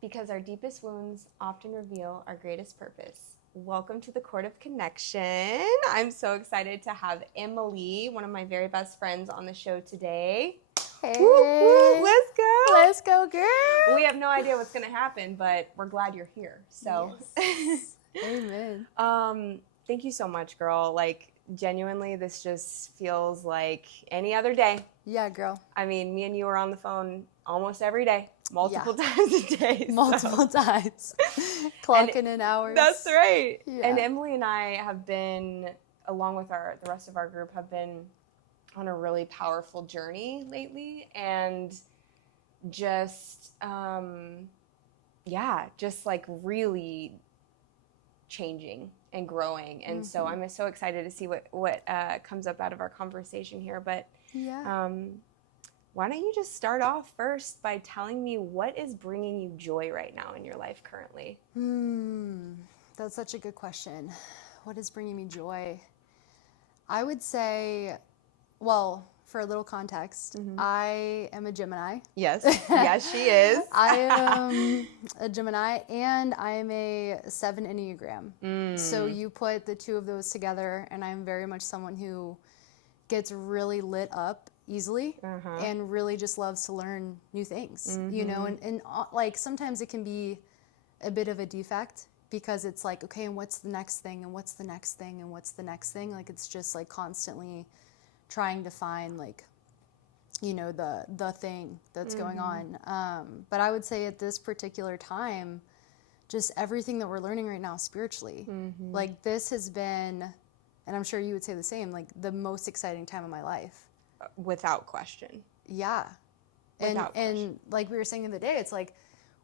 because our deepest wounds often reveal our greatest purpose. Welcome to the Court of Connection. I'm so excited to have Emily, one of my very best friends, on the show today. Hey, Woo, woo, let's go. Let's go, girl. We have no idea what's going to happen, but we're glad you're here. So, yes. Amen. Thank you so much, girl. Like, genuinely, this just feels like any other day. Yeah, girl. I mean, me and you are on the phone almost every day, multiple times a day. Multiple times. Clocking in hours. That's right. Yeah. And Emily and I have been, along with the rest of our group, have been on a really powerful journey lately. And just, just like really changing and growing. And so I'm so excited to see what comes up out of our conversation here. But why don't you just start off first by telling me what is bringing you joy right now in your life currently? That's such a good question. What is bringing me joy? I would say, well, for a little context, I am a Gemini. Yes, yes, she is. I am a Gemini, and I am a 7 Enneagram. So you put the two of those together, and I'm very much someone who gets really lit up easily and really just loves to learn new things, you know, and like sometimes it can be a bit of a defect because it's like, okay, and what's the next thing, and what's the next thing, and what's the next thing? Like it's just like constantly trying to find like, you know, the thing that's going on. But I would say at this particular time, just everything that we're learning right now spiritually, like this has been, and I'm sure you would say the same, like the most exciting time of my life. Without question. Yeah. And like we were saying the other day, it's like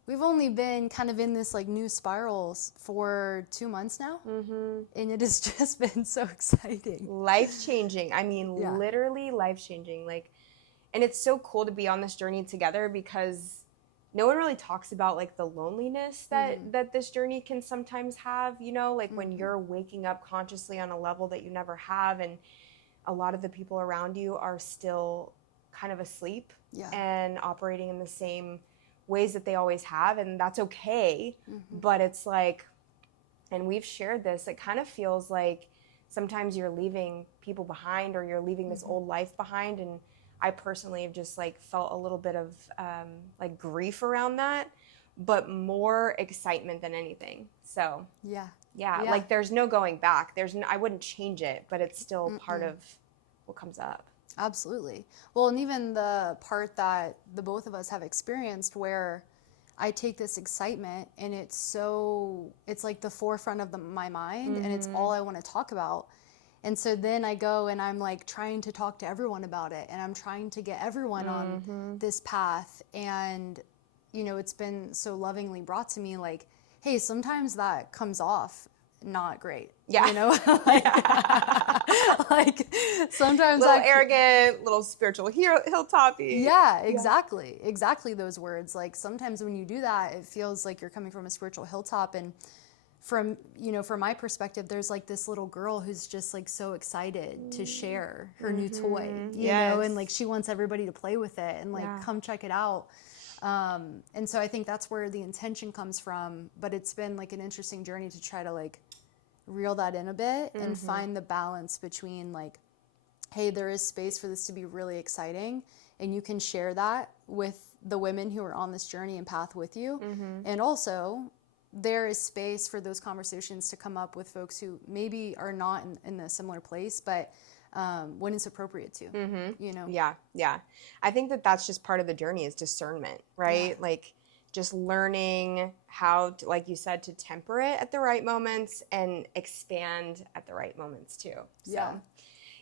we've only been kind of in this like new spirals for 2 months now. And it has just been so exciting. Life-changing. I mean, literally life-changing. Like, and it's so cool to be on this journey together because no one really talks about like the loneliness that this journey can sometimes have, you know, like when you're waking up consciously on a level that you never have, and a lot of the people around you are still kind of asleep and operating in the same ways that they always have, and that's okay. But it's like, and we've shared this, it kind of feels like sometimes you're leaving people behind, or you're leaving this old life behind. And I personally have just like felt a little bit of like grief around that, but more excitement than anything. So yeah, like there's no going back. I wouldn't change it, but it's still part of what comes up. Absolutely. Well, and even the part that the both of us have experienced where I take this excitement and it's like the forefront of my mind and it's all I want to talk about. And so then I go and I'm like trying to talk to everyone about it, and I'm trying to get everyone on this path. And, you know, it's been so lovingly brought to me like, hey, sometimes that comes off not great. Yeah. You know, like sometimes little arrogant, little spiritual hilltoppy. Yeah, exactly. Yeah. Exactly those words. Like sometimes when you do that, it feels like you're coming from a spiritual hilltop. And from my perspective, there's like this little girl who's just like so excited to share her new toy, you know, and like she wants everybody to play with it and like come check it out. And so I think that's where the intention comes from, but it's been like an interesting journey to try to like reel that in a bit and find the balance between like, hey, there is space for this to be really exciting, and you can share that with the women who are on this journey and path with you. And also there is space for those conversations to come up with folks who maybe are not in a similar place, but when it's appropriate to, you know? Yeah. I think that's just part of the journey is discernment, right? Yeah. Like just learning how to, like you said, to temper it at the right moments and expand at the right moments too. So,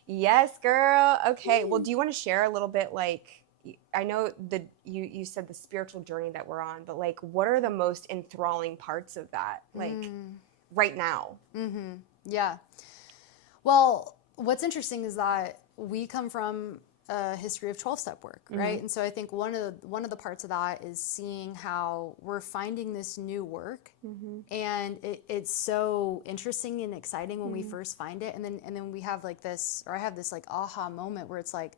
yes, girl. Okay. Well, do you want to share a little bit, like, I know that you said the spiritual journey that we're on, but like, what are the most enthralling parts of that? Like right now? Yeah. Well, what's interesting is that we come from a history of 12-step work, right? And so I think one of the parts of that is seeing how we're finding this new work, and it's so interesting and exciting when we first find it, and then we have like this, or I have this like aha moment where it's like,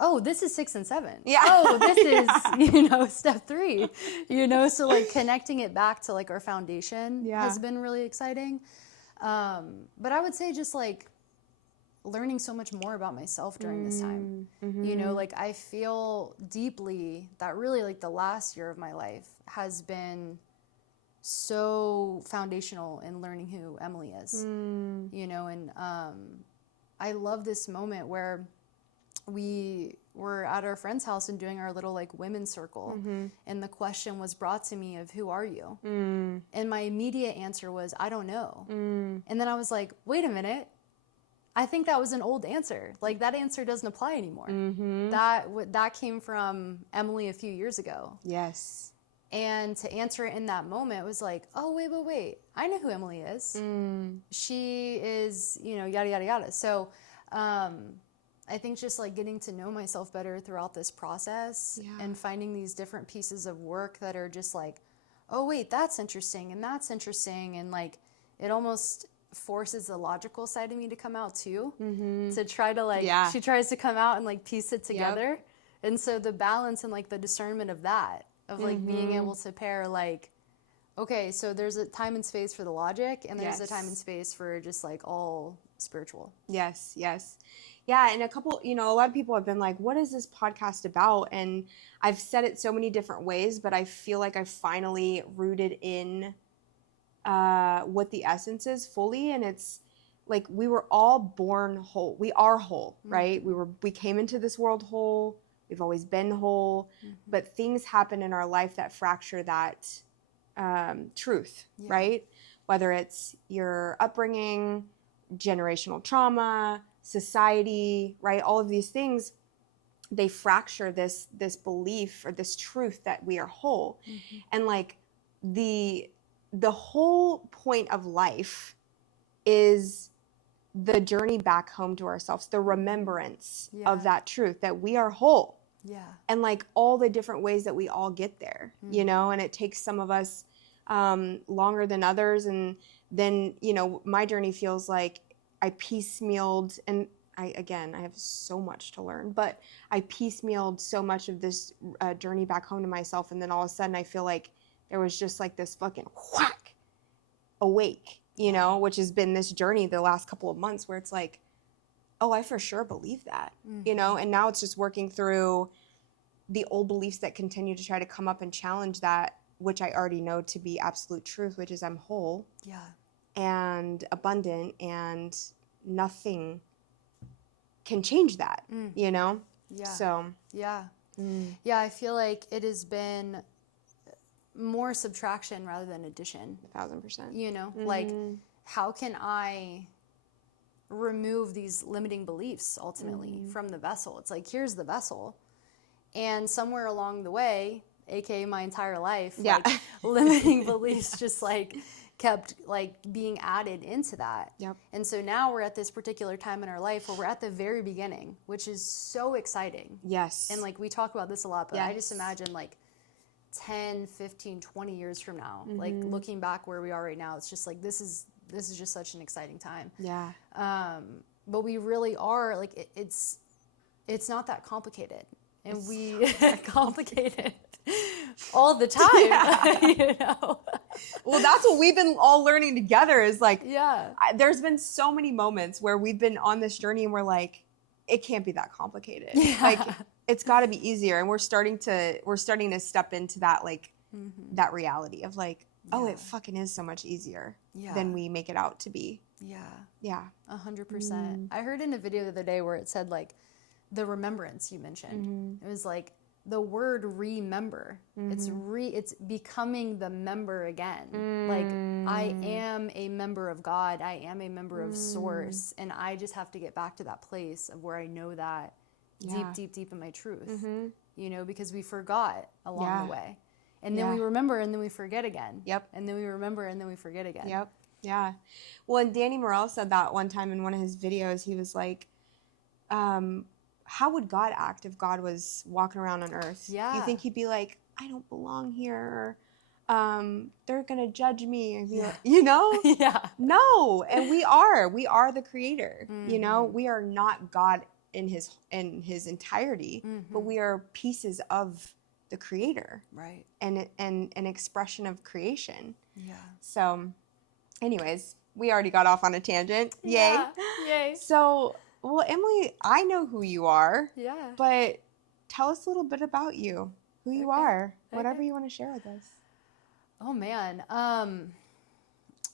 oh, this is 6 and 7. Yeah. Oh, this is, step 3, so like connecting it back to like our foundation has been really exciting. But I would say just like learning so much more about myself during this time. Like I feel deeply that really like the last year of my life has been so foundational in learning who Emily is, and I love this moment where we were at our friend's house and doing our little like women's circle, and the question was brought to me of who are you? And my immediate answer was, I don't know. And then I was like, wait a minute, I think that was an old answer. Like that answer doesn't apply anymore. That came from Emily a few years ago. Yes. And to answer it in that moment was like, oh, wait. I know who Emily is. She is, yada, yada, yada. So I think just like getting to know myself better throughout this process and finding these different pieces of work that are just like, oh, wait, that's interesting. And that's interesting. And like, it almost forces the logical side of me to come out too, to try to like, she tries to come out and like piece it together. And so the balance and like the discernment of that, of like being able to pair like, okay, so there's a time and space for the logic and there's a time and space for just like all spiritual. Yes. Yeah, and a lot of people have been like, what is this podcast about? And I've said it so many different ways, but I feel like I've finally rooted in what the essence is fully. And it's like we were all born whole. We are whole, right? We came into this world whole. We've always been whole. But things happen in our life that fracture that truth, right? Whether it's your upbringing, generational trauma, society, right? All of these things, they fracture this belief or this truth that we are whole. And like the whole point of life is the journey back home to ourselves, the remembrance of that truth that we are whole. And like all the different ways that we all get there, and it takes some of us longer than others. And then, my journey feels like I piecemealed, and I have so much to learn, but I piecemealed so much of this journey back home to myself. And then all of a sudden I feel like there was just like this fucking whack awake, which has been this journey the last couple of months where it's like, oh, I for sure believe that, and now it's just working through the old beliefs that continue to try to come up and challenge that, which I already know to be absolute truth, which is I'm whole. And abundant, and nothing can change that, So. I feel like it has been more subtraction rather than addition. 1,000%. Like how can I remove these limiting beliefs ultimately from the vessel? It's like, here's the vessel. And somewhere along the way, aka my entire life, like limiting beliefs just like kept like being added into that. And so now we're at this particular time in our life where we're at the very beginning, which is so exciting. And like we talk about this a lot, but I just imagine like 10, 15, 20 years from now, like looking back where we are right now, it's just like this is just such an exciting time. But we really are like it's not that complicated, and we complicate it all the time. Well, that's what we've been all learning together is like, there's been so many moments where we've been on this journey and we're like, it can't be that complicated. Like it's got to be easier. And we're starting to step into that, like that reality of like, oh, it fucking is so much easier than we make it out to be. 100%. I heard in a video the other day where it said like the remembrance you mentioned. It was like the word remember. It's becoming the member again. Like I am a member of God. I am a member of Source, and I just have to get back to that place of where I know that deep in my truth. Because we forgot along the way. And then we remember, and then we forget again. And then we remember, and then we forget again. Well, and Danny Morell said that one time in one of his videos. He was like, how would God act if God was walking around on earth? You think he'd be like, I don't belong here, or they're going to judge me, or be like, No. And we are the creator, we are not God in his entirety, but we are pieces of the creator, right, and an expression of creation. yeah. So anyways, we already got off on a tangent. Yeah. Yay. Yay. So, well, Emily, I know who you are. Yeah. But tell us a little bit about you, who you are, whatever Okay. you want to share with us. Oh, man.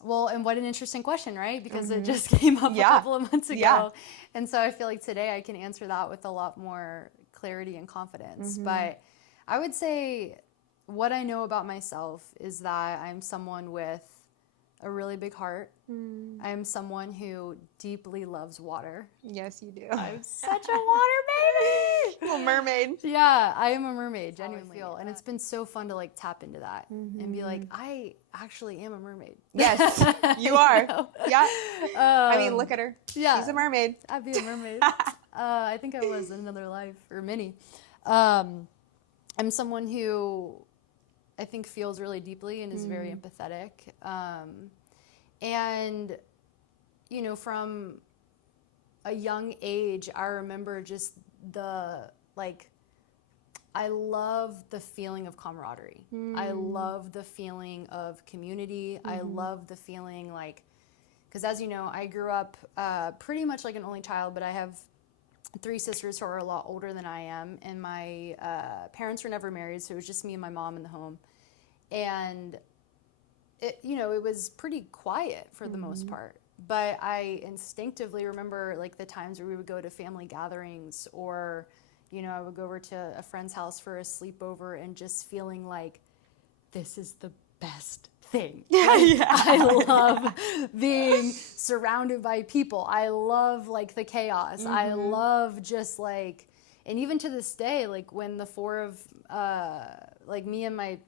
Well, and what an interesting question, right? Because it just came up a couple of months ago. Yeah. And so I feel like today I can answer that with a lot more clarity and confidence. But I would say what I know about myself is that I'm someone with a really big heart. I'm someone who deeply loves water. Yes, you do. I'm such a water baby. Little mermaid. Yeah, I am a mermaid, genuinely. And it's been so fun to like tap into that and be like, I actually am a mermaid. Yes, you are. know? Yeah. I mean, look at her. Yeah. She's a mermaid. I'd be a mermaid. I think I was in another life, or many. I'm someone who I think feels really deeply and is very empathetic. And, you know, from a young age, I remember just I love the feeling of camaraderie. I love the feeling of community. I love the feeling because as you know, I grew up pretty much like an only child, but I have 3 sisters who are a lot older than I am, and my parents were never married, so it was just me and my mom in the home. And it was pretty quiet for the most part. But I instinctively remember like the times where we would go to family gatherings, or I would go over to a friend's house for a sleepover and just feeling like this is the best thing. I love being surrounded by people. I love like the chaos. I love just like, and even to this day, like when the 4 of like me and my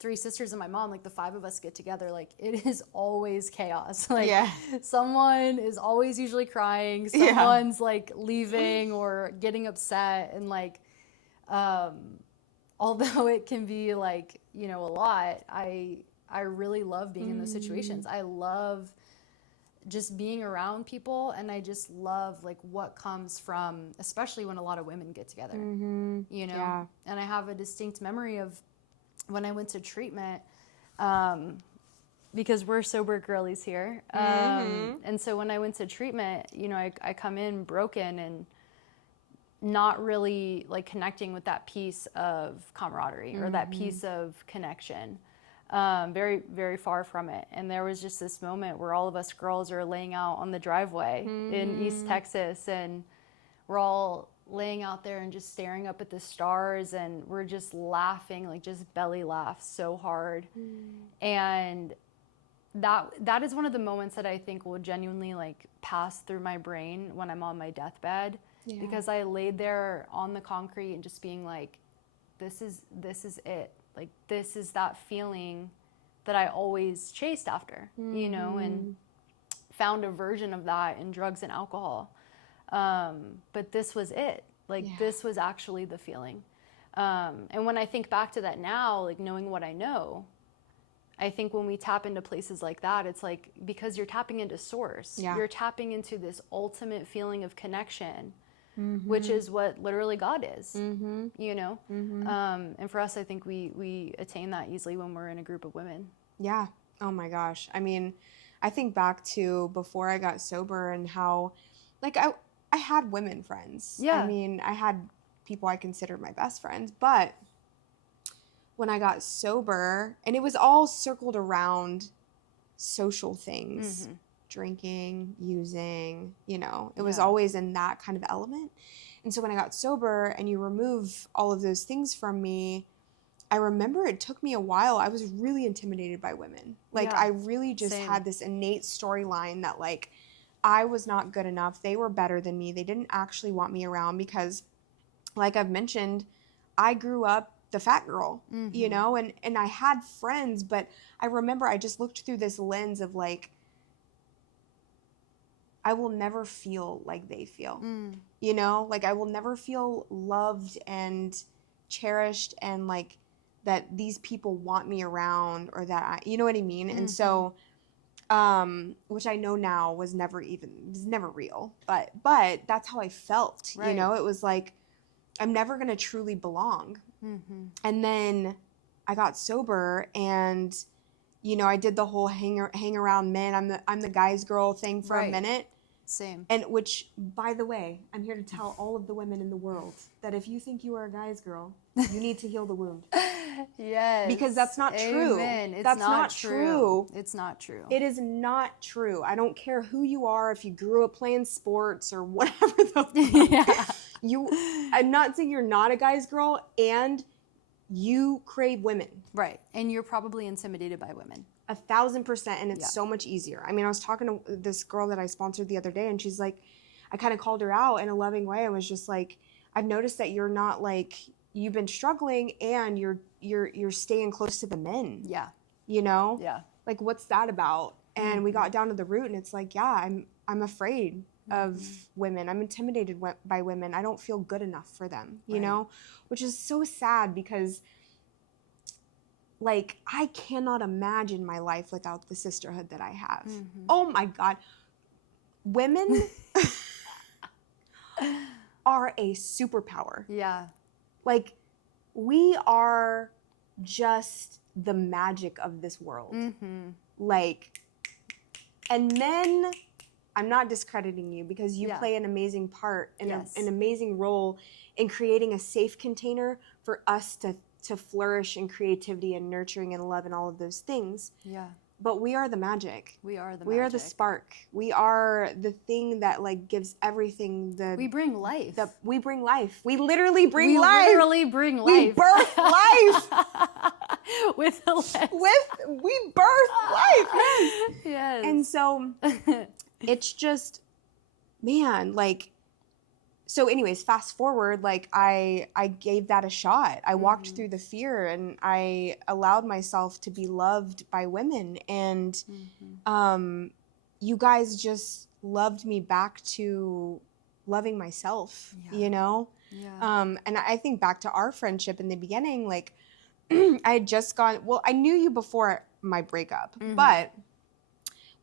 3 sisters and my mom, like the 5 of us get together, like it is always chaos. Like someone is always usually crying, someone's like leaving or getting upset, and like although it can be like a lot, I really love being in those situations. I love just being around people, and I just love like what comes from, especially when a lot of women get together, and I have a distinct memory of when I went to treatment, because we're sober girlies here. And so when I went to treatment, I come in broken and not really like connecting with that piece of camaraderie or that piece of connection. Very, very far from it. And there was just this moment where all of us girls are laying out on the driveway in East Texas, and we're all laying out there and just staring up at the stars, and we're just laughing, like just belly laugh so hard. And that is one of the moments that I think will genuinely like pass through my brain when I'm on my deathbed, because I laid there on the concrete and just being like, this is it. Like, this is that feeling that I always chased after, and found a version of that in drugs and alcohol. But this was it. Like, this was actually the feeling. And when I think back to that now, like knowing what I know, I think when we tap into places like that, it's like, because you're tapping into source, you're tapping into this ultimate feeling of connection, which is what literally God is, And for us, I think we attain that easily when we're in a group of women. Yeah. Oh my gosh. I mean, I think back to before I got sober and how, like, I had women friends. Yeah. I mean, I had people I considered my best friends, but when I got sober, and it was all circled around social things, drinking, using, it was always in that kind of element. And so when I got sober and you remove all of those things from me, I remember it took me a while. I was really intimidated by women. Like, I really just had this innate storyline that, like, I was not good enough. They were better than me. They didn't actually want me around because, like I've mentioned, I grew up the fat girl, and I had friends, but I remember I just looked through this lens of, like, I will never feel like they feel, like I will never feel loved and cherished, and like that these people want me around, or that you know what I mean? And so which I know now was never real, but that's how I felt, Right. you know. It was like, I'm never going to truly belong. Mm-hmm. And then I got sober, and, you know, I did the whole hang around men. I'm the guy's girl thing for a minute. Same. And which, by the way, I'm here to tell all of the women in the world that if you think you are a guy's girl, you need to heal the wound. Yes. Because that's not true. It's that's not true. It's not true. It is not true. I don't care who you are, if you grew up playing sports or whatever the fuck. I'm not saying you're not a guy's girl, and you crave women. Right. And you're probably intimidated by women. 1,000%, and it's so much easier. I mean, I was talking to this girl that I sponsored the other day, and she's like, I kind of called her out in a loving way. I was just like, I've noticed that you're not like, you've been struggling, and you're staying close to the men. Yeah. You know? Yeah. Like, what's that about? And we got down to the root, and it's like, yeah, I'm afraid of women. I'm intimidated by women. I don't feel good enough for them, you know? Which is so sad, because like, I cannot imagine my life without the sisterhood that I have. Mm-hmm. Oh my God. Women are a superpower. Yeah. Like, we are just the magic of this world. Mm-hmm. Like, and men, I'm not discrediting you, because you play an amazing part and an amazing role in creating a safe container for us to flourish in creativity and nurturing and love and all of those things. Yeah. But we are the magic. We are the magic. We are the spark. We are the thing that like gives everything we bring life. We bring life. We literally bring life. We literally bring life. We birth life. With a life. We birth life. Yes. And so it's just, man, like, so anyways, fast forward, like I gave that a shot. I walked through the fear, and I allowed myself to be loved by women. And you guys just loved me back to loving myself, you know? Yeah. And I think back to our friendship in the beginning, like I had just gone, well, I knew you before my breakup, but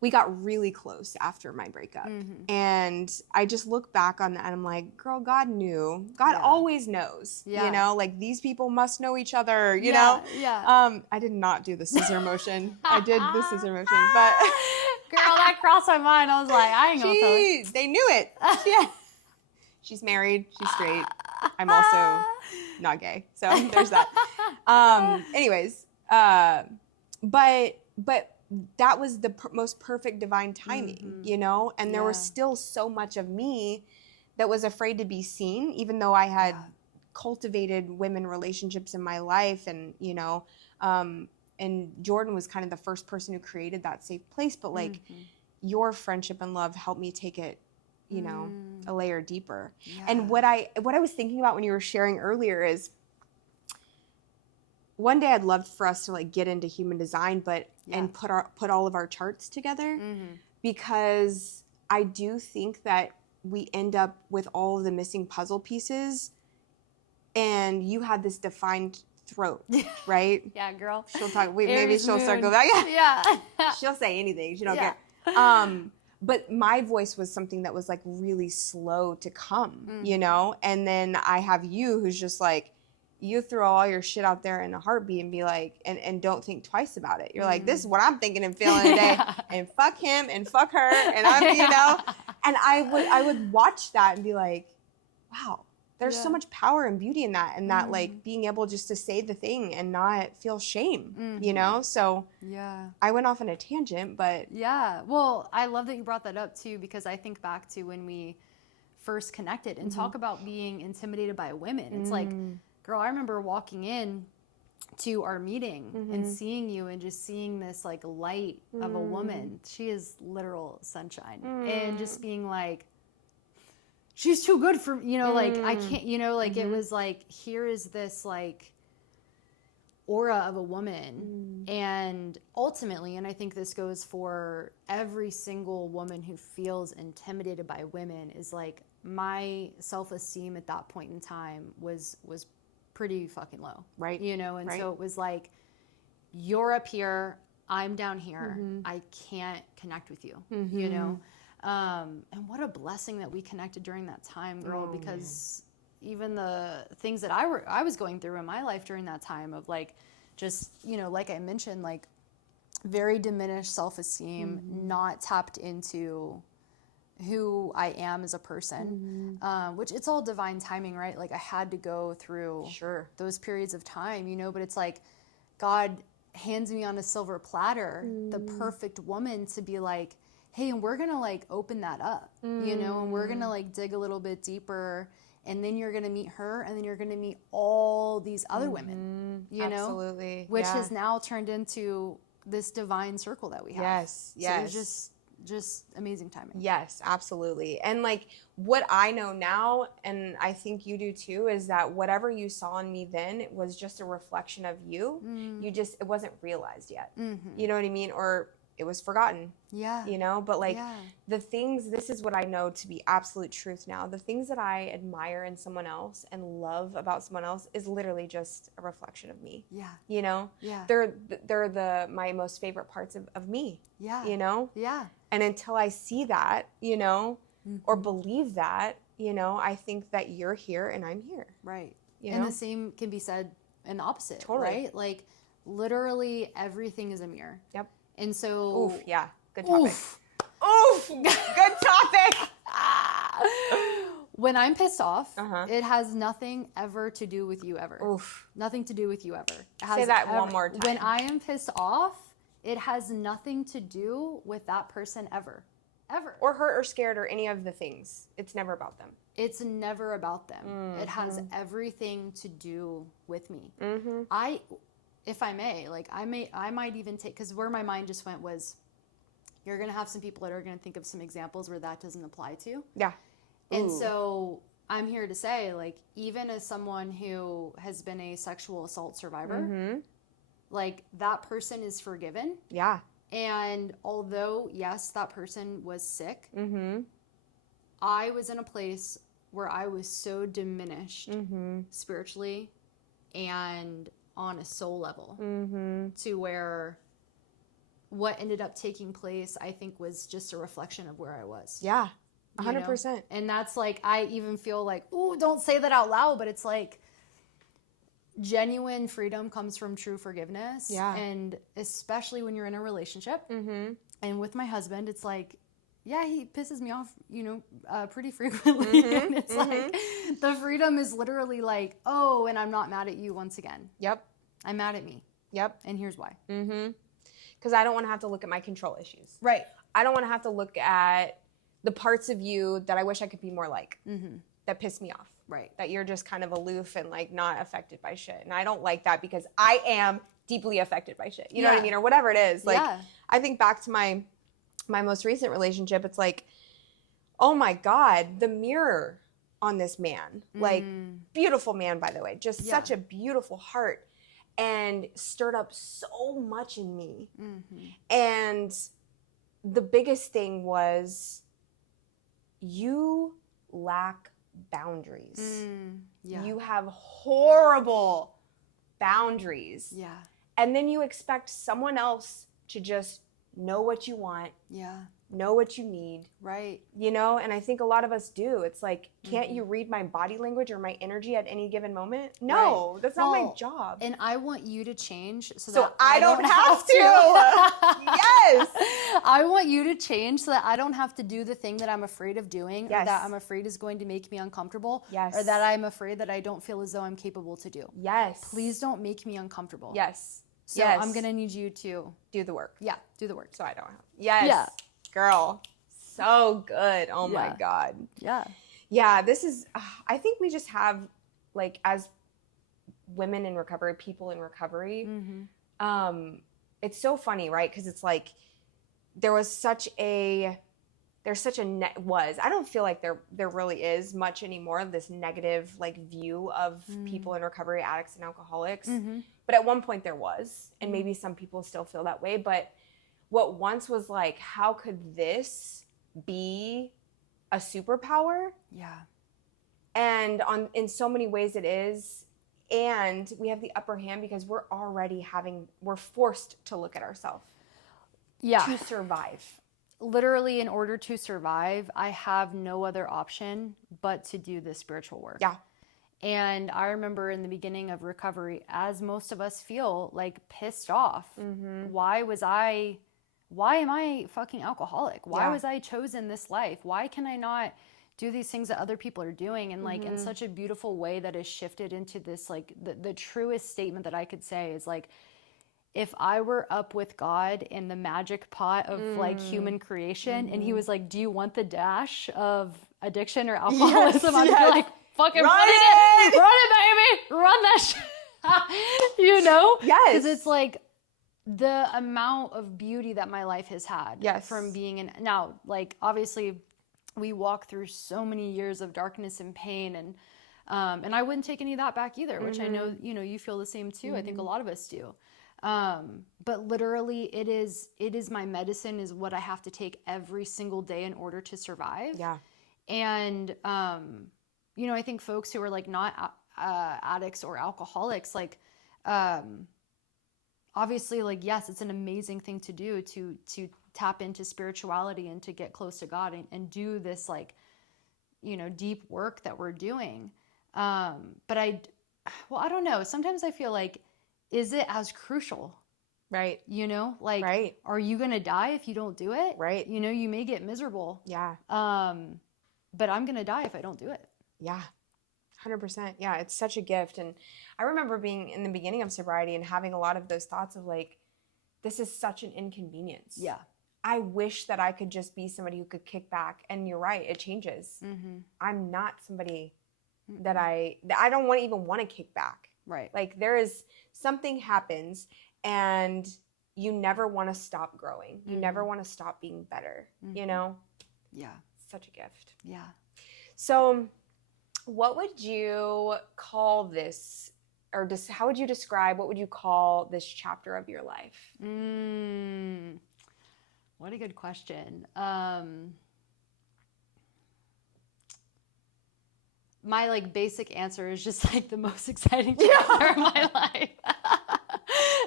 we got really close after my breakup. And I just look back on that, and I'm like, girl, God knew. God always knows. You know, like, these people must know each other, you know? Yeah. I did not do the scissor motion. I did the scissor motion, but girl, that crossed my mind. I was like, I ain't gonna tell her. They knew it. Yeah. She's married, she's straight. I'm also not gay. So there's that. Anyways, but that was the most perfect divine timing, you know? And there was still so much of me that was afraid to be seen, even though I had cultivated women relationships in my life. And, you know, and Jordan was kind of the first person who created that safe place. But like your friendship and love helped me take it, you know, a layer deeper. Yeah. And what I was thinking about when you were sharing earlier is, one day I'd love for us to like get into human design, but and put all of our charts together, because I do think that we end up with all of the missing puzzle pieces, and you had this defined throat, right? Yeah, girl. She'll talk. Maybe she'll circle back. Yeah. She'll say anything. She don't care. But my voice was something that was like really slow to come, you know. And then I have you, who's just like, you throw all your shit out there in a heartbeat and be like, and don't think twice about it. You're like, this is what I'm thinking and feeling today, and fuck him and fuck her, and I'm, you know, and I would watch that and be like, wow, there's so much power and beauty in that, and that like being able just to say the thing and not feel shame, you know. So I went off on a tangent, but well, I love that you brought that up too, because I think back to when we first connected and talk about being intimidated by women. It's like, girl, I remember walking in to our meeting and seeing you and just seeing this like light of a woman. She is literal sunshine. And just being like, she's too good for, you know, like I can't, you know, like it was like, here is this like aura of a woman. And ultimately, and I think this goes for every single woman who feels intimidated by women, is like, my self-esteem at that point in time was pretty fucking low, right? You know, and so it was like, you're up here, I'm down here. I can't connect with you, you know? And what a blessing that we connected during that time, girl, because even the things that I was going through in my life during that time of like, just, you know, like I mentioned, like very diminished self-esteem, not tapped into who I am as a person, which it's all divine timing, right? Like I had to go through those periods of time, you know, but it's like God hands me on a silver platter the perfect woman to be like, hey, and we're gonna like open that up, you know, and we're gonna like dig a little bit deeper, and then you're gonna meet her, and then you're gonna meet all these other women, you know, which has now turned into this divine circle that we have. So it's just amazing timing. Yes, absolutely. And like what I know now, and I think you do too, is that whatever you saw in me then, it was just a reflection of you. It wasn't realized yet. You know what I mean? Or it was forgotten. You know, but like the things, this is what I know to be absolute truth now. The things that I admire in someone else and love about someone else is literally just a reflection of me. You know? They're my most favorite parts of me. You know? And until I see that, you know, or believe that, you know, I think that you're here and I'm here. Right. And the same can be said in the opposite, right? Like literally everything is a mirror. And so... Oof, yeah. Good topic. Oof. Good topic. When I'm pissed off, it has nothing ever to do with you ever. Nothing to do with you ever. Say that one more time. When I am pissed off, it has nothing to do with that person ever. Ever. Or hurt or scared or any of the things. It's never about them. It's never about them. It has everything to do with me. If I may, like I might even take, because where my mind just went was, you're going to have some people that are going to think of some examples where that doesn't apply to. And so I'm here to say, like, even as someone who has been a sexual assault survivor, like that person is forgiven. And although, yes, that person was sick, I was in a place where I was so diminished spiritually and on a soul level to where what ended up taking place, I think, was just a reflection of where I was. 100%. And that's like, I even feel like, ooh, don't say that out loud, but it's like genuine freedom comes from true forgiveness. And especially when you're in a relationship. And with my husband, it's like, yeah, he pisses me off, you know, pretty frequently. And it's like, the freedom is literally like, oh, and I'm not mad at you once again. I'm mad at me. And here's why. Because I don't want to have to look at my control issues. I don't want to have to look at the parts of you that I wish I could be more like, that piss me off. That you're just kind of aloof and like not affected by shit. And I don't like that because I am deeply affected by shit. You know what I mean? Or whatever it is. Like, I think back to my most recent relationship, it's like, oh my God, the mirror on this man, like beautiful man, by the way, just such a beautiful heart, and stirred up so much in me. And the biggest thing was, you lack boundaries. You have horrible boundaries. And then you expect someone else to just know what you want, know what you need, you know? And I think a lot of us do. It's like, can't you read my body language or my energy at any given moment? No, that's not my job. And I want you to change so that I don't have to. Yes. I want you to change so that I don't have to do the thing that I'm afraid of doing, or that I'm afraid is going to make me uncomfortable, or that I'm afraid that I don't feel as though I'm capable to do. Please don't make me uncomfortable. So I'm going to need you to do the work. Do the work. So I don't have. Girl. So good. Oh my God. This is, I think we just have, like, as women in recovery, people in recovery, it's so funny, right? Because it's like, there's such a I don't feel like there really is much anymore of this negative, like, view of people in recovery, addicts and alcoholics. But at one point there was, and maybe some people still feel that way. But what once was like, how could this be a superpower? And in so many ways it is. And we have the upper hand because we're forced to look at ourselves. to survive. Literally, in order to survive, I have no other option but to do this spiritual work. Yeah. And I remember in the beginning of recovery, as most of us feel, like pissed off. Why am I fucking alcoholic? Why was I chosen this life? Why can I not do these things that other people are doing? And like in such a beautiful way that is shifted into this, like the truest statement that I could say is like, if I were up with God in the magic pot of like human creation and he was like, do you want the dash of addiction or alcoholism? I'd be like, fucking Run put it in. Run it, baby. Run that shit. You know? Yes. Because it's like the amount of beauty that my life has had from being in. Now, like, obviously, we walk through so many years of darkness and pain, and I wouldn't take any of that back either, which I know, you know, you feel the same too. I think a lot of us do. But literally it is my medicine, is what I have to take every single day in order to survive. Yeah. And, you know, I think folks who are like not, addicts or alcoholics, like, obviously, like, yes, it's an amazing thing to do to tap into spirituality and to get close to God and do this, like, you know, deep work that we're doing. But I don't know. Sometimes I feel like, is it as crucial? Right. You know, like, are you going to die if you don't do it? Right. You know, you may get miserable. Yeah. But I'm going to die if I don't do it. Yeah. 100%. Yeah. It's such a gift. And I remember being in the beginning of sobriety and having a lot of those thoughts of like, this is such an inconvenience. Yeah. I wish that I could just be somebody who could kick back. And you're right. It changes. I'm not somebody that I don't even want to kick back. Right. Like there is something happens and you never want to stop growing. You never want to stop being better, you know? Yeah. Such a gift. Yeah. So what would you call this, or just how would you describe, what would you call this chapter of your life? What a good question. My like basic answer is just like the most exciting chapter of my life.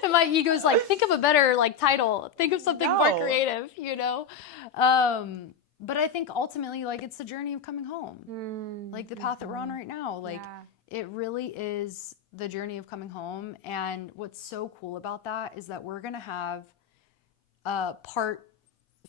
And my ego's like, think of a better like title. Think of something more creative, you know? But I think ultimately, like, it's the journey of coming home. Like the path that we're on right now. Like it really is the journey of coming home. And what's so cool about that is that we're going to have part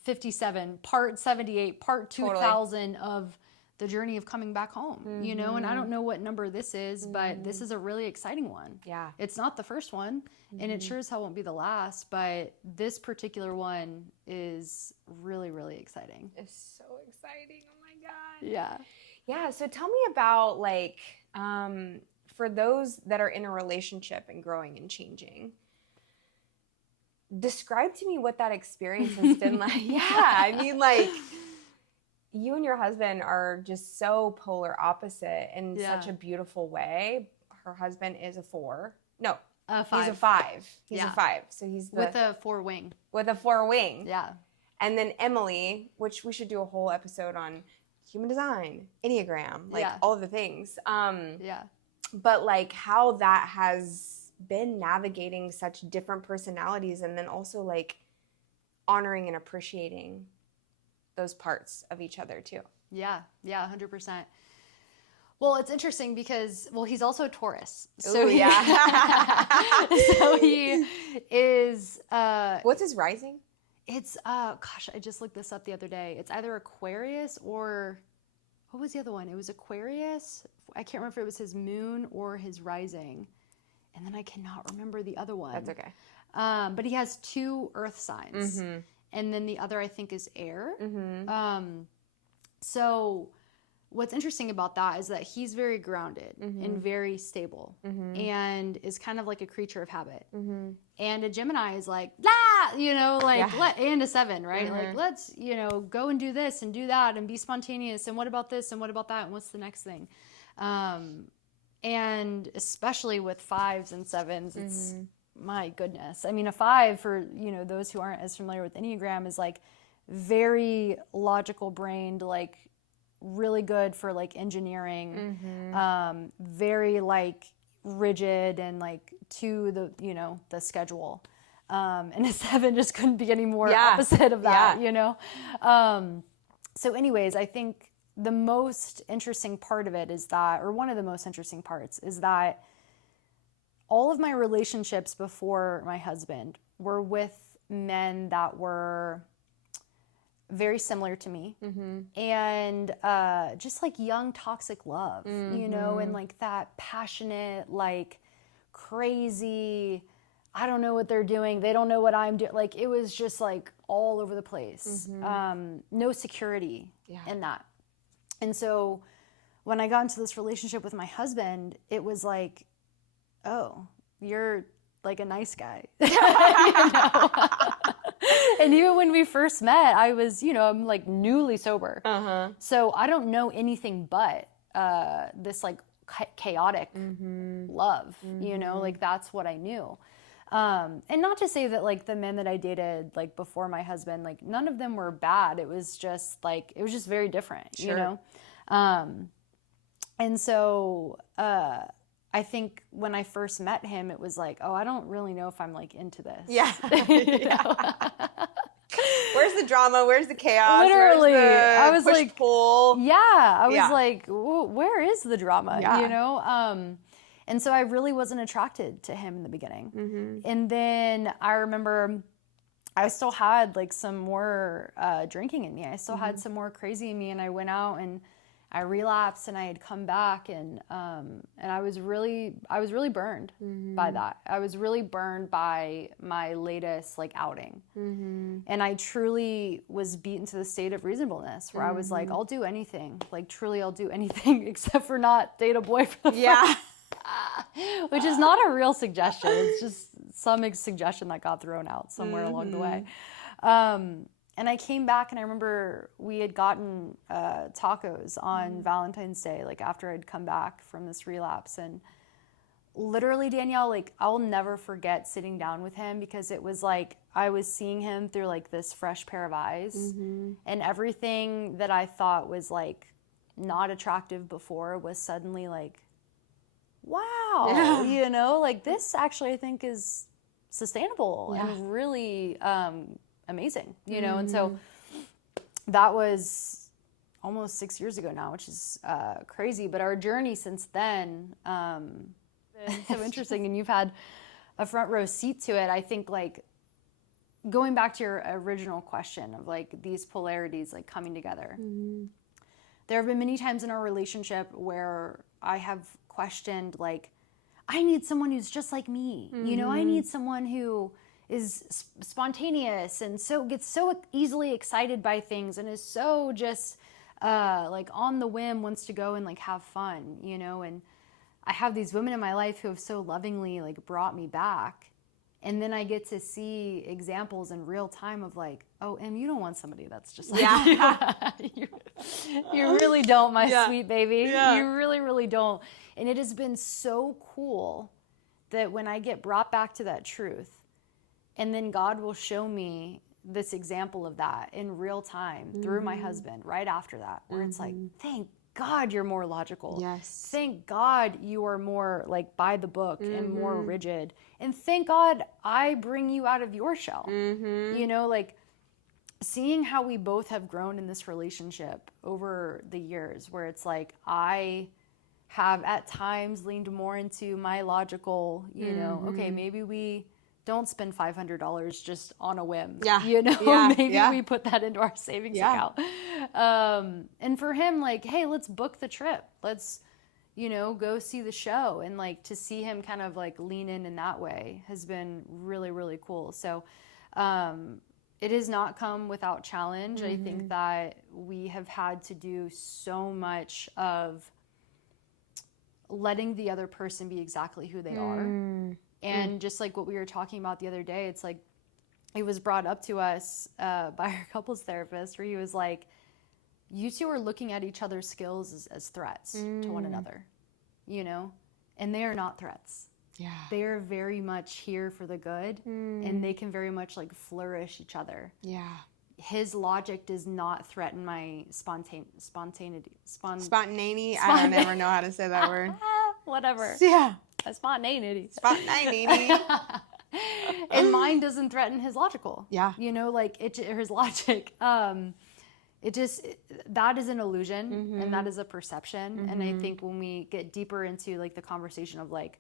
57, part 78, part 2000 of the journey of coming back home, you know? And I don't know what number this is, but this is a really exciting one. Yeah. It's not the first one, and it sure as hell won't be the last, but this particular one is really, really exciting. It's so exciting. Oh my God. Yeah. Yeah. So tell me about like, for those that are in a relationship and growing and changing, describe to me what that experience has been like. Yeah. I mean, like, you and your husband are just so polar opposite in such a beautiful way. Her husband is a 4. No, 5. He's a 5. He's a 5. So he's with a 4 wing. With a 4 wing. Yeah. And then Emily, which we should do a whole episode on human design, Enneagram, like all of the things. But like how that has been navigating such different personalities and then also like honoring and appreciating those parts of each other too. Yeah, 100%. Well, it's interesting because, he's also a Taurus. So Ooh, yeah. So he is... What's his rising? It's, I just looked this up the other day. It's either Aquarius or... What was the other one? It was Aquarius. I can't remember if it was his moon or his rising. And then I cannot remember the other one. That's okay. But he has 2 earth signs. And then the other, I think, is air. So what's interesting about that is that he's very grounded and very stable and is kind of like a creature of habit. And a Gemini is like, blah, you know, like, and a 7, right? Like, let's, you know, go and do this and do that and be spontaneous. And what about this? And what about that? And what's the next thing? And especially with 5s and 7s, it's... My goodness. I mean, a 5, for, you know, those who aren't as familiar with Enneagram, is like very logical brained, like really good for like engineering, very like rigid and like to the, you know, the schedule. And a 7 just couldn't be any more opposite of that, you know? So anyways, I think the most interesting part of it is that, or one of the most interesting parts is that all of my relationships before my husband were with men that were very similar to me, and just like young toxic love, you know, and like that passionate, like crazy, I don't know what they're doing, they don't know what I'm doing, like it was just like all over the place. No security in that. And so when I got into this relationship with my husband, it was like, oh, you're like a nice guy. You know? And even when we first met, I was, you know, I'm like newly sober. So I don't know anything but this like chaotic love, you know, like that's what I knew. And not to say that like the men that I dated like before my husband, like none of them were bad. It was just like, it was just very different, you know? And so, I think when I first met him, it was like, oh, I don't really know if I'm like into this. Yeah. You know? Where's the drama? Where's the chaos? Literally. Where's the I was push, like, pull? Yeah. I was like, where is the drama? Yeah. You know? And so I really wasn't attracted to him in the beginning. And then I remember I still had like some more drinking in me. I still had some more crazy in me, and I went out and I relapsed, and I had come back, and I was really burned by that. I was really burned by my latest like outing, and I truly was beaten to the state of reasonableness, where I was like, I'll do anything, like truly, I'll do anything except for not date a boy for the first. Which is not a real suggestion. It's just some suggestion that got thrown out somewhere along the way. And I came back, and I remember we had gotten tacos on Valentine's Day, like after I'd come back from this relapse. And literally, Danielle, like I'll never forget sitting down with him, because it was like I was seeing him through like this fresh pair of eyes, and everything that I thought was like not attractive before was suddenly like, wow, you know, like this actually I think is sustainable and really amazing, you know. And so that was almost 6 years ago now, which is crazy. But our journey since then been so interesting, and you've had a front row seat to it. I think like going back to your original question of like these polarities like coming together, there have been many times in our relationship where I have questioned like, I need someone who's just like me, you know, I need someone who is spontaneous and so gets so easily excited by things and is so just like on the whim, wants to go and like have fun, you know. And I have these women in my life who have so lovingly like brought me back, and then I get to see examples in real time of like, oh, Em, you don't want somebody that's just like you. You really don't, my sweet baby. You really, really don't. And it has been so cool that when I get brought back to that truth, and then God will show me this example of that in real time through my husband right after that, where it's like, thank God you're more logical. Yes. Thank God you are more like by the book and more rigid. And thank God I bring you out of your shell. You know, like seeing how we both have grown in this relationship over the years, where it's like I have at times leaned more into my logical, you know, okay, maybe we don't spend $500 just on a whim. You know, maybe we put that into our savings account. And for him, like, hey, let's book the trip. Let's, you know, go see the show. And like to see him kind of like lean in that way has been really, really cool. So it has not come without challenge. I think that we have had to do so much of letting the other person be exactly who they are. And just like what we were talking about the other day, it's like it was brought up to us by our couples therapist, where he was like, you two are looking at each other's skills as threats to one another, you know, and they are not threats. They are very much here for the good, and they can very much like flourish each other. His logic does not threaten my spontaneity. Spontaneity. I don't ever know how to say that word. Whatever. Spontaneity. And mine doesn't threaten his logical. Yeah. You know, like his logic. It just, that is an illusion and that is a perception. And I think when we get deeper into like the conversation of like,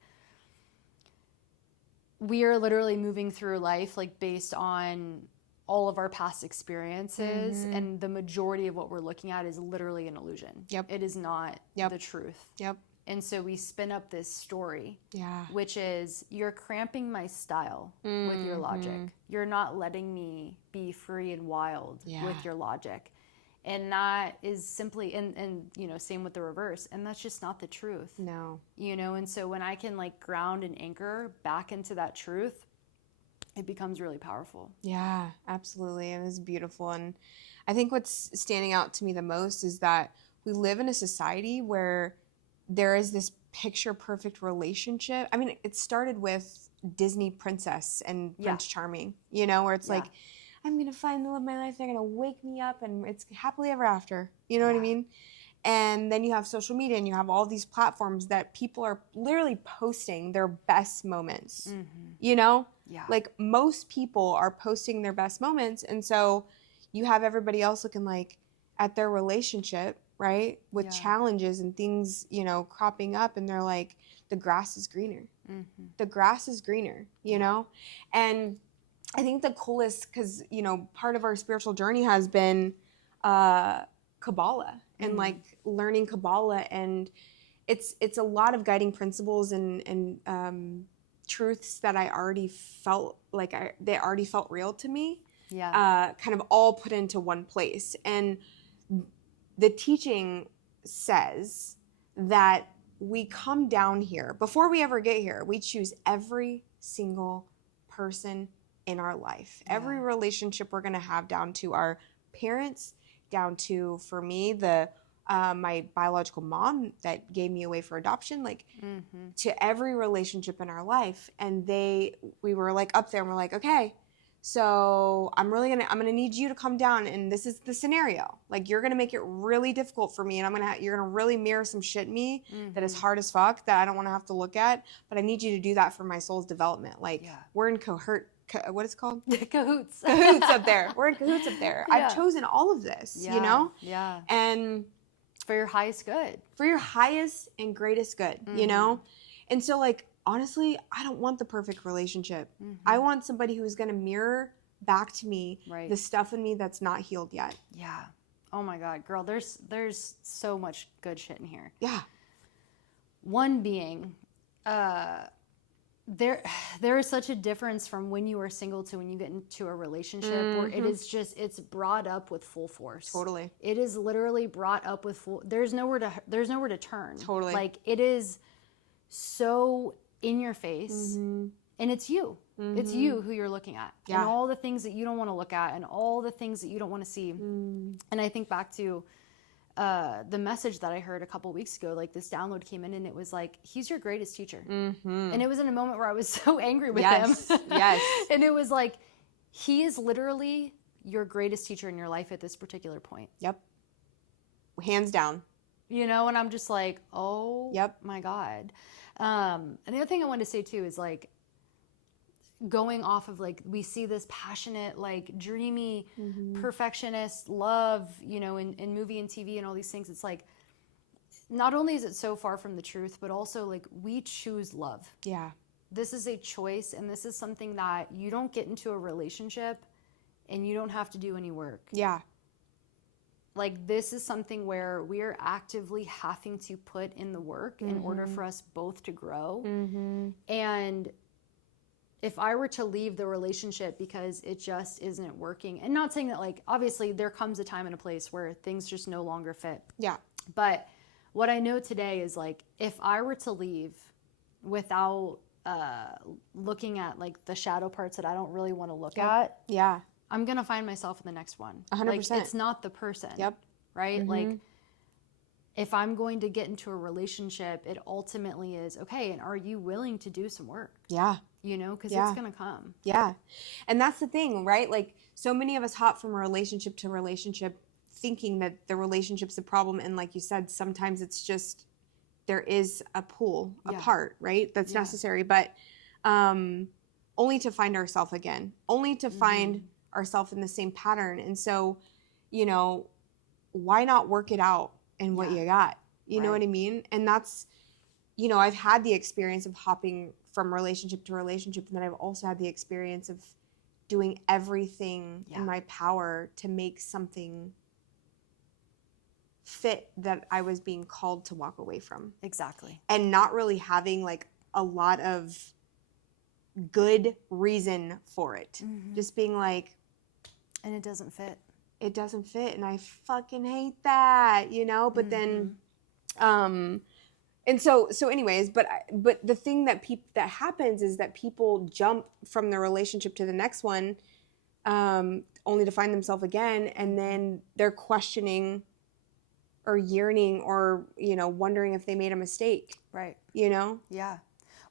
we are literally moving through life like based on all of our past experiences, and the majority of what we're looking at is literally an illusion. Yep. It is not the truth. Yep. And so we spin up this story, Yeah. which is, you're cramping my style with your logic. You're not letting me be free and wild with your logic. And that is simply, and you know, same with the reverse. And that's just not the truth. No. You know, and so when I can like ground and anchor back into that truth, it becomes really powerful. Yeah, absolutely. It is beautiful. And I think what's standing out to me the most is that we live in a society where there is this picture perfect relationship. I mean, it started with Disney Princess and Prince Charming, you know, where it's like, I'm going to find the love of my life. They're going to wake me up and it's happily ever after. You know what I mean? And then you have social media and you have all these platforms that people are literally posting their best moments, you know? Yeah. Like most people are posting their best moments. And so you have everybody else looking like at their relationship, right? With challenges and things, you know, cropping up. And they're like, the grass is greener. The grass is greener, you know? And I think the coolest, because, you know, part of our spiritual journey has been Kabbalah and like learning Kabbalah. And it's a lot of guiding principles and truths that I already felt like they already felt real to me, kind of all put into one place. And the teaching says that we come down here, before we ever get here, we choose every single person in our life, every relationship we're going to have, down to our parents, down to, for me, my biological mom that gave me away for adoption, like to every relationship in our life. And we were like up there and we're like, okay, so I'm going to need you to come down. And this is the scenario. Like, you're going to make it really difficult for me. And you're going to really mirror some shit in me that is hard as fuck that I don't want to have to look at. But I need you to do that for my soul's development. Like we're in what is it called? Cahoots. Cahoots up there. We're in cahoots up there. I've chosen all of this, you know? Yeah. And for your highest good. For your highest and greatest good, you know? And so, like, honestly, I don't want the perfect relationship. I want somebody who's going to mirror back to me the stuff in me that's not healed yet. Yeah. Oh my God, girl, there's so much good shit in here. Yeah. One being, there is such a difference from when you are single to when you get into a relationship where it is just, it's brought up with full force. Totally. It is literally brought up with there's nowhere to turn. Totally. Like, it is so in your face, and it's you. It's you who you're looking at, and all the things that you don't want to look at, and all the things that you don't want to see. And I think back to the message that I heard a couple weeks ago, like this download came in and it was like, he's your greatest teacher. And it was in a moment where I was so angry with him. Yes. And it was like, he is literally your greatest teacher in your life at this particular point. Yep. Hands down. You know, and I'm just like, oh my God. And the other thing I wanted to say too is like, going off of like, we see this passionate, like dreamy, perfectionist love, you know, in movie and TV and all these things. It's like, not only is it so far from the truth, but also like, we choose love. Yeah. This is a choice, and this is something that you don't get into a relationship and you don't have to do any work. Yeah. Like, this is something where we are actively having to put in the work in order for us both to grow. And if I were to leave the relationship because it just isn't working, and not saying that, like, obviously there comes a time and a place where things just no longer fit. Yeah. But what I know today is, like, if I were to leave without looking at, like, the shadow parts that I don't really want to look at, I'm going to find myself in the next one. 100%. Like, it's not the person. Right? Like, if I'm going to get into a relationship, it ultimately is, okay, and are you willing to do some work? Yeah. You know, because it's going to come. Yeah. And that's the thing, right? Like, so many of us hop from relationship to relationship thinking that the relationship's the problem. And like you said, sometimes it's just, there is a pull apart, right? That's necessary. But only to find ourselves again, only to find ourselves in the same pattern. And so, you know, why not work it out in what you got? You know what I mean? And that's, you know, I've had the experience of hopping from relationship to relationship, and then I've also had the experience of doing everything in my power to make something fit that I was being called to walk away from. Exactly. And not really having like a lot of good reason for it. Just being like, and it doesn't fit. It doesn't fit, and I fucking hate that, you know? But then and so anyways, but the thing that that happens is that people jump from the relationship to the next one, only to find themselves again, and then they're questioning or yearning or, you know, wondering if they made a mistake. Right. You know? Yeah.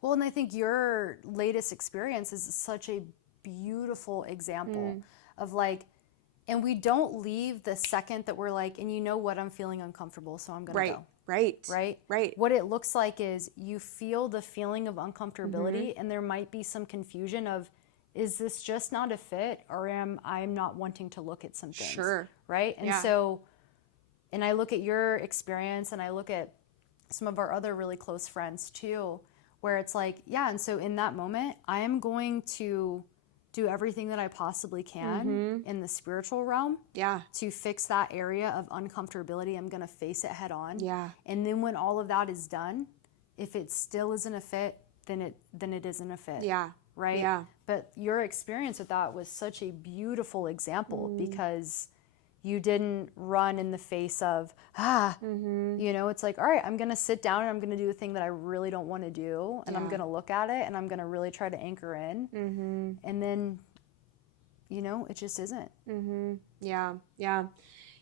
Well, and I think your latest experience is such a beautiful example of like, and we don't leave the second that we're like, and you know what, I'm feeling uncomfortable, so I'm going to go. Right. What it looks like is you feel the feeling of uncomfortability, and there might be some confusion of, is this just not a fit, or I'm not wanting to look at some things? Sure. Right. And so, and I look at your experience, and I look at some of our other really close friends too, where it's like, yeah. And so in that moment, I am going to do everything that I possibly can in the spiritual realm to fix that area of uncomfortability. I'm going to face it head on. Yeah. And then when all of that is done, if it still isn't a fit, then it isn't a fit. Yeah. Right? Yeah. But your experience with that was such a beautiful example because you didn't run in the face of, you know, it's like, all right, I'm going to sit down and I'm going to do a thing that I really don't want to do. And I'm going to look at it and I'm going to really try to anchor in. And then, you know, it just isn't. Yeah. Yeah.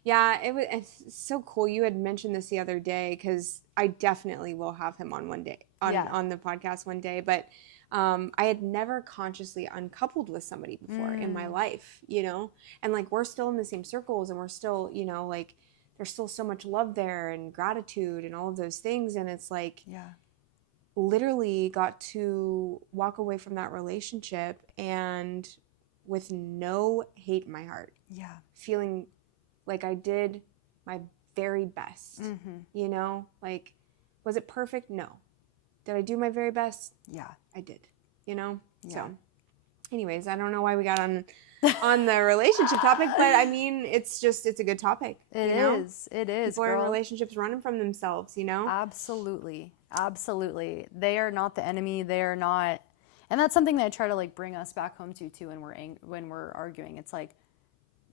Yeah. It's so cool. You had mentioned this the other day, because I definitely will have him on one day on the podcast one day. But I had never consciously uncoupled with somebody before in my life, you know, and like, we're still in the same circles, and we're still, you know, like, there's still so much love there and gratitude and all of those things. And it's like, literally got to walk away from that relationship and with no hate in my heart. Yeah. Feeling like I did my very best, you know, like, was it perfect? No. Did I do my very best? Yeah, I did. You know? Yeah. So anyways, I don't know why we got on the relationship topic, but I mean, it's a good topic. It is. People are in relationships running from themselves, you know? Absolutely. Absolutely. They are not the enemy. They are not. And that's something that I try to like bring us back home to too when we're arguing. It's like,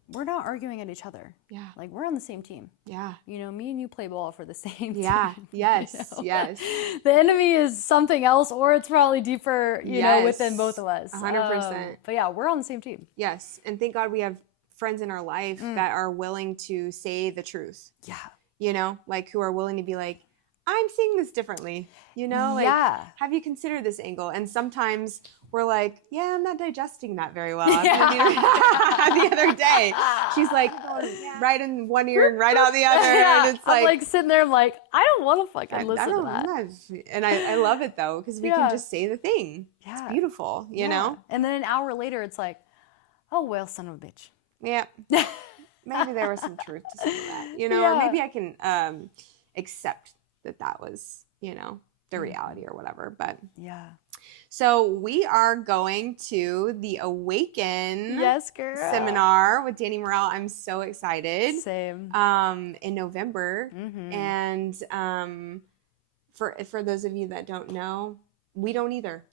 we're not arguing at each other. Yeah. Like, we're on the same team. Yeah. You know, me and you play ball for the same team. Yeah. Yes. You know? Yes. The enemy is something else, or it's probably deeper, you know, within both of us. 100%. But yeah, we're on the same team. Yes. And thank God we have friends in our life that are willing to say the truth. Yeah. You know, like, who are willing to be like, I'm seeing this differently. You know, like, have you considered this angle? And sometimes we're like, yeah, I'm not digesting that very well. The other day, she's like, right in one ear and right out the other. And it's like, I'm like sitting there, I'm like, I don't want to fucking listen to that. And I love it though, because we can just say the thing. Yeah. It's beautiful, you know? And then an hour later, it's like, oh, well, son of a bitch. Yeah. Maybe there was some truth to some of that, you know? Or maybe I can accept that was, you know, the reality or whatever. But yeah. So we are going to the Awaken seminar with Danny Morrell. I'm so excited. Same. In November. And for those of you that don't know, we don't either.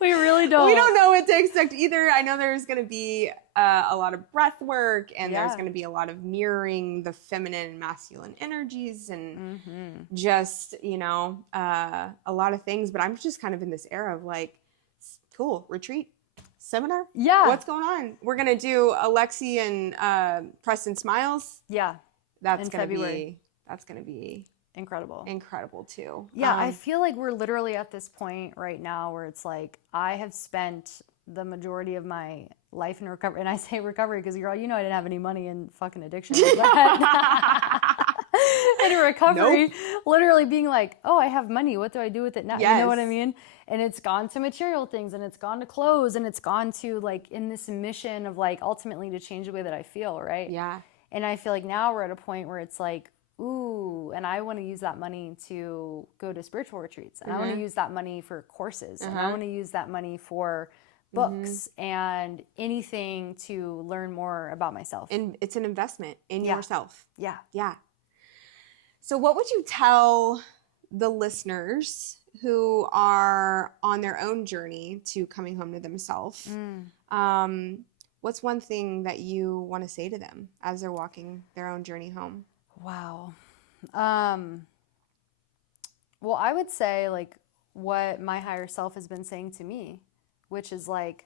We really don't. We don't know what to expect either. I know there's going to be a lot of breath work, and there's going to be a lot of mirroring the feminine and masculine energies, and just, you know, a lot of things. But I'm just kind of in this era of like, cool, retreat, seminar. Yeah. What's going on? We're going to do Alexi and Preston Smiles. Yeah. That's going to be incredible too. Yeah, I feel like we're literally at this point right now where it's like, I have spent the majority of my life in recovery, and I say recovery because, girl, you know, I didn't have any money in fucking addiction. in recovery, literally being like, oh, I have money. What do I do with it now? Yes. You know what I mean? And it's gone to material things, and it's gone to clothes, and it's gone to like in this mission of like ultimately to change the way that I feel, right? Yeah. And I feel like now we're at a point where it's like, ooh, and I want to use that money to go to spiritual retreats, and I want to use that money for courses, and I want to use that money for books and anything to learn more about myself. And it's an investment in yourself. Yeah. Yeah. So what would you tell the listeners who are on their own journey to coming home to themselves? What's one thing that you want to say to them as they're walking their own journey home? Wow. Well, I would say like what my higher self has been saying to me, which is like,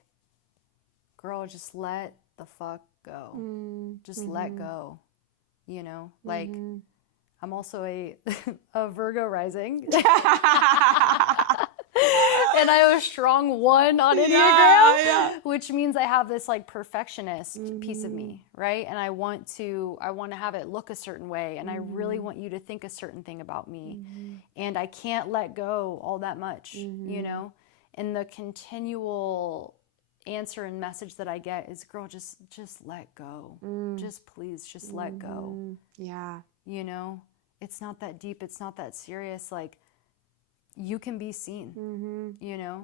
girl, just let the fuck go. Just let go. You know, like I'm also a Virgo rising. And I have a strong 1 on Enneagram, which means I have this like perfectionist piece of me, right? And I want to have it look a certain way, and I really want you to think a certain thing about me, and I can't let go all that much, you know? And the continual answer and message that I get is, girl, just let go. Just please, just let go. Yeah. You know, it's not that deep. It's not that serious. Like, you can be seen, you know?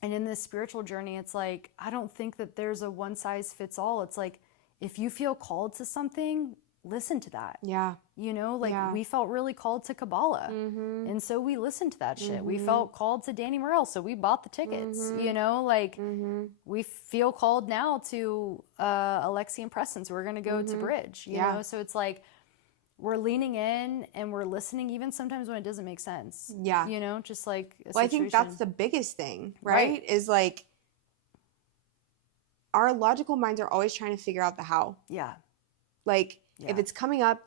And in this spiritual journey, it's like, I don't think that there's a one size fits all. It's like, if you feel called to something, listen to that. Yeah. You know, like we felt really called to Kabbalah. And so we listened to that shit. We felt called to Danny Morel. So we bought the tickets, you know, like we feel called now to Alexi and Preston. So we're going to go to Bridge, you know? So it's like, we're leaning in and we're listening even sometimes when it doesn't make sense. Yeah. You know, just like a Well, I think that's the biggest thing, right? Is like our logical minds are always trying to figure out the how. Yeah. Like if it's coming up,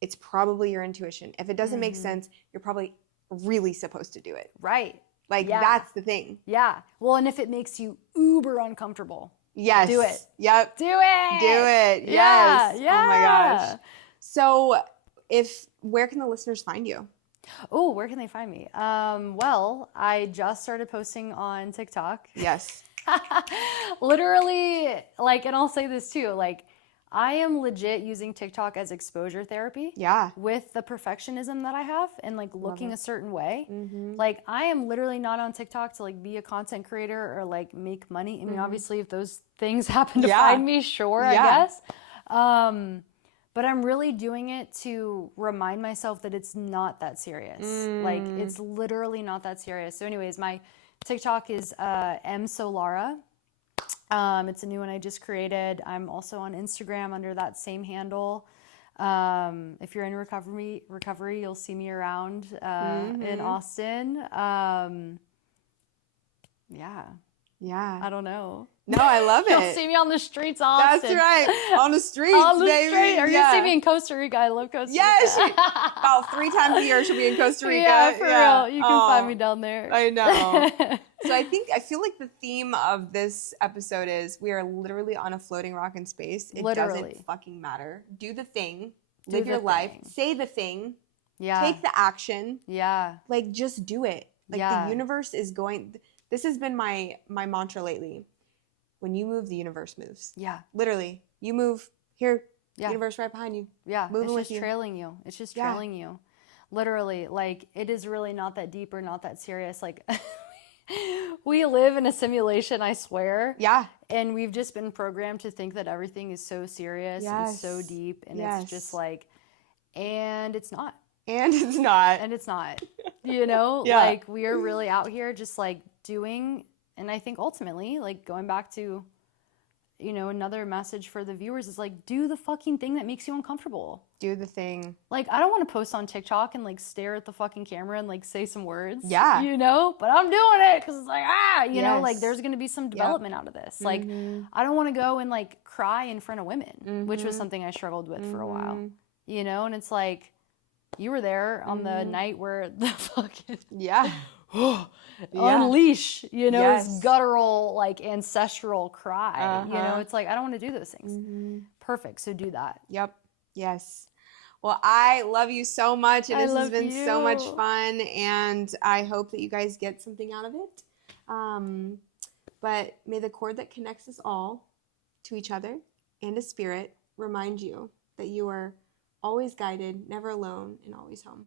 it's probably your intuition. If it doesn't make sense, you're probably really supposed to do it. Right. Like that's the thing. Yeah. Well, and if it makes you uber uncomfortable. Yes. Do it. Yep. Do it. Do it. Yeah. Yes. Yeah. Oh my gosh. So where can the listeners find you? Oh, where can they find me? Well, I just started posting on TikTok. Yes. Literally, like, and I'll say this too, like, I am legit using TikTok as exposure therapy. Yeah. With the perfectionism that I have and like looking a certain way. Like, I am literally not on TikTok to like be a content creator or like make money. I mean, obviously if those things happen to find me, sure, I guess. But I'm really doing it to remind myself that it's not that serious. Like, it's literally not that serious. So anyways, my TikTok is msolara. It's a new one I just created. I'm also on Instagram under that same handle. If you're in recovery, you'll see me around in Austin. Yeah. I don't know. No, I love it. You'll see me on the streets of Austin. That's right. On the streets, on the baby. street. Or you see me in Costa Rica. I love Costa Rica. Yes. About 3 times a year she'll be in Costa Rica. Yeah, for real. You can find me down there. I know. So I feel like the theme of this episode is we are literally on a floating rock in space. It doesn't fucking matter. Do the thing. Live your life. Say the thing. Yeah. Take the action. Yeah. Like, just do it. Like, the universe is going... This has been my mantra lately. When you move, the universe moves. Yeah. Literally. You move, here, universe right behind you. Yeah. Moving it's just trailing you. It's just trailing you. Literally. Like, it is really not that deep or not that serious. Like, we live in a simulation, I swear. Yeah. And we've just been programmed to think that everything is so serious and so deep. And it's just like, and it's not. And it's not. And it's not. You know? Like, we are really out here just like doing, and I think ultimately, like, going back to, you know, another message for the viewers is like, do the fucking thing that makes you uncomfortable. Do the thing. Like, I don't want to post on TikTok and like stare at the fucking camera and like say some words. Yeah. You know, but I'm doing it because it's like, you know, like there's going to be some development out of this. Like, I don't want to go and like cry in front of women, which was something I struggled with for a while, you know, and it's like, you were there on the night where the fucking unleash, you know, this guttural, like, ancestral cry. You know, it's like, I don't want to do those things. Perfect. So do that. Yep. Yes. Well, I love you so much, and I this has love been so much you. fun, and I hope that you guys get something out of it. But may the cord that connects us all to each other and to spirit remind you that you are always guided, never alone, and always home.